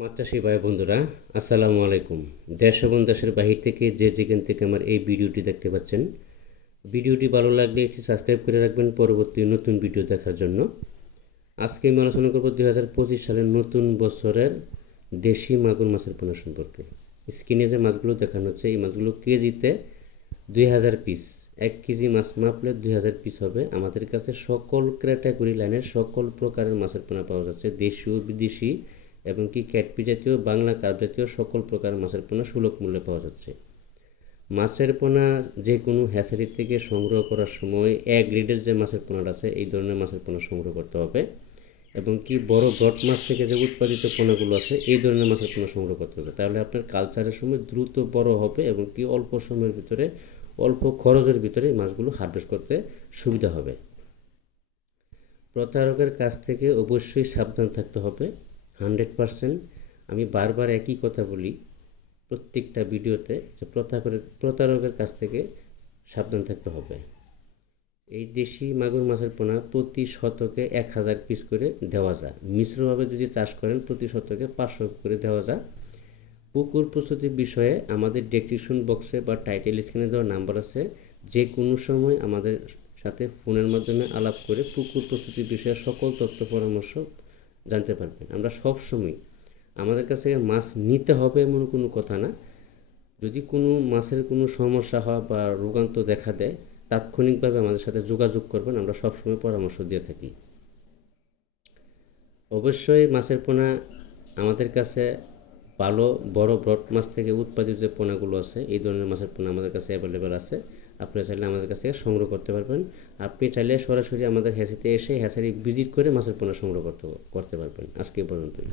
মাছ চাষি ভাই বন্ধুরা আসসালামু আলাইকুম। দেশ এবং দেশের বাহির থেকে যে যেখান থেকে আমার এই ভিডিওটি দেখতে পাচ্ছেন, ভিডিওটি ভালো লাগলে একটি সাবস্ক্রাইব করে রাখবেন পরবর্তী নতুন ভিডিও দেখার জন্য। আজকে আমি আলোচনা করব দুই হাজার পঁচিশ সালের নতুন বছরের দেশি মাগুর মাছের পোনা সম্পর্কে। স্ক্রিনে যে মাছগুলো দেখানো হচ্ছে, এই মাছগুলো কেজিতে দুই হাজার পিস। এক কেজি মাছ মাপলে দুই হাজার পিস হবে। আমাদের কাছে সকল ক্যাটাগরি লাইনের সকল প্রকারের মাছের পোনা পাওয়া যাচ্ছে দেশীয় বিদেশি। এবং কি ক্যাটপি জাতীয়, বাংলা কাপ জাতীয় সকল প্রকার মাছের পোনা সুলভ মূল্যে পাওয়া যাচ্ছে। মাছের পোনা যে কোনো হ্যাচারি থেকে সংগ্রহ করার সময় এক গ্রেডের যে মাছের পোনাটা আছে, এই ধরনের মাছের পোনা সংগ্রহ করতে হবে। এবং কি বড় ব্রড মাছ থেকে যে উৎপাদিত পোনাগুলো আছে, এই ধরনের মাছের পোনা সংগ্রহ করতে হবে। তাহলে আপনার কালচারের সময় দ্রুত বড় হবে এবং কি অল্প সময়ের ভিতরে, অল্প খরচের ভিতরে মাছগুলো হারভেস্ট করতে সুবিধা হবে। প্রতারকের কাছ থেকে অবশ্যই সাবধান থাকতে হবে। হান্ড্রেড পারসেন্ট আমি বারবার একই কথা বলি প্রত্যেকটা ভিডিওতে যে প্রতারকের প্রতারকের কাছ থেকে সাবধান থাকতে হবে। এই দেশি মাগুর মাছের পোনা প্রতি শতকে এক হাজার পিস করে দেওয়া যায়। মিশ্রভাবে যদি চাষ করেন, প্রতি শতকে পাঁচশো করে দেওয়া যায়। পুকুর প্রস্তুতির বিষয়ে আমাদের ডেসক্রিপশন বক্সে বা টাইটেল স্ক্রিনে দেওয়া নাম্বার আছে। যে কোনো সময় আমাদের সাথে ফোনের মাধ্যমে আলাপ করে পুকুর প্রস্তুতির বিষয়ে সকল তথ্য পরামর্শ জানতে পারবেন। আমরা সব সময় আমাদের কাছে মাছ নিতে হবে এমন কোনো কথা না। যদি কোনো মাছের কোনো সমস্যা হয় বা রোগান্ত দেখা দেয়, তাৎক্ষণিকভাবে আমাদের সাথে যোগাযোগ করবেন, আমরা সবসময় পরামর্শ দিয়ে থাকি। অবশ্যই মাছের পোনা আমাদের কাছে ভালো, বড় ব্রড মাছ থেকে উৎপাদিত যে পোনাগুলো আছে, এই ধরনের মাছের পোনা আমাদের কাছে অ্যাভেলেবেল আছে। আপনারা চাইলে আমাদের কাছ থেকে সংগ্রহ করতে পারবেন। আপনি চাইলে সরাসরি আমাদের হ্যাচারিতে এসে হ্যাচারি ভিজিট করে মাছের পোনা সংগ্রহ করতে করতে পারবেন। আজকে পর্যন্তই।